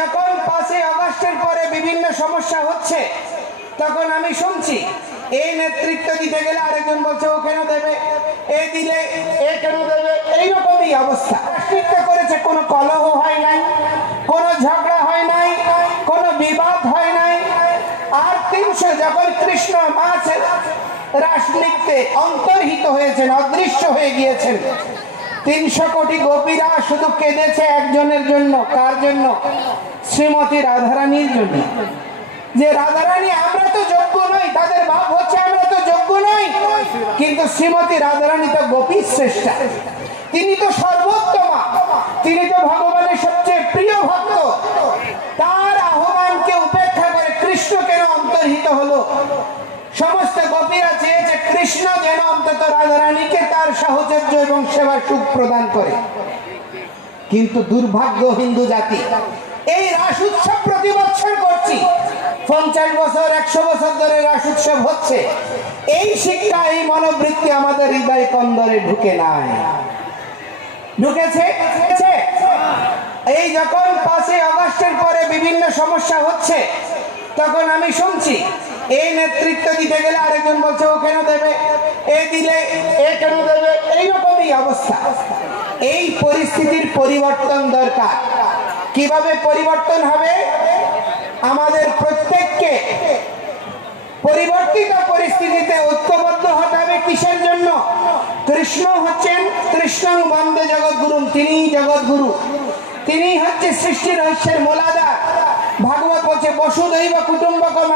যখন 5ই আগস্টের পরে বিভিন্ন সমস্যা হচ্ছে তখন আমি শুনছি এই নেতৃত্ব দিতে গেলে আরেকজন বলছে ও কেন দেবে, এ দিলে এ কেন দেবে, এইরকমই অবস্থা। নেতৃত্ব করেছে, কোনো কলহ হয় নাই, কোনো ঝগড়া হয় নাই, কোনো বিবাদ হয় নাই। আর 300 যখন কৃষ্ণ মাছ রাসলিখতে অন্তর্হিত হয়েছেন, অদৃশ্য হয়ে গিয়েছেন, 300 কোটি গোপীরা শুধু কেঁদেছে একজনের জন্য। কার জন্য? শ্রীমতী রাধারানীর জন্য। যে রাধারানী আমরা তো যোগ্য নই, তাদের ভাব হচ্ছে আমরা তো যোগ্য নই, কিন্তু শ্রীমতী রাধারানী তো গোপী শ্রেষ্ঠা, তিনি তো সর্বোত্তমা, তিনি তো ভগবানের সবচেয়ে প্রিয় ভক্ত। তার আহ্বানকে উপেক্ষা করে কৃষ্ণ কেন অন্তর্হিত হলো? সমস্ত গোপীরা চেয়েছে কৃষ্ণ যেন অন্তত রাধারানীকে তার সাহচর্য এবং সেবা সুখ প্রদান করে। কিন্তু দুর্ভাগ্য হিন্দু জাতি, এই রাস উৎসব প্রতি বছর করছি, 50 বছর 100 বছর ধরে রাস উৎসব হচ্ছে, এই শিক্ষা এই মনোবৃত্তি আমাদের হৃদয় কন্দরে ঢুকে নাই। ঢুকেছে? এই যখন 5ই আগস্টের পরে বিভিন্ন সমস্যা হচ্ছে তখন আমি শুনছি এই নেতৃত্ব দিতে গেলে আরেকজন বলছে ও কেন দেবে, এ দিলে এ কেন দেবে, এইরকমই অবস্থা। এই পরিস্থিতির পরিবর্তন দরকার। কিভাবে পরিবর্তন হবে? আমাদের প্রত্যেককে পরিবর্তিত পরিস্থিতিতে ঐক্যবদ্ধ হতে হবে। কিসের জন্য? কৃষ্ণ হচ্ছেন কৃষ্ণং বন্দে জগৎগুরু, তিনি জগৎগুরু, তিনি হচ্ছে সৃষ্টি রহস্যের মূলাধার। ভাগবত বলছে বসুধৈব কুটুম্বকম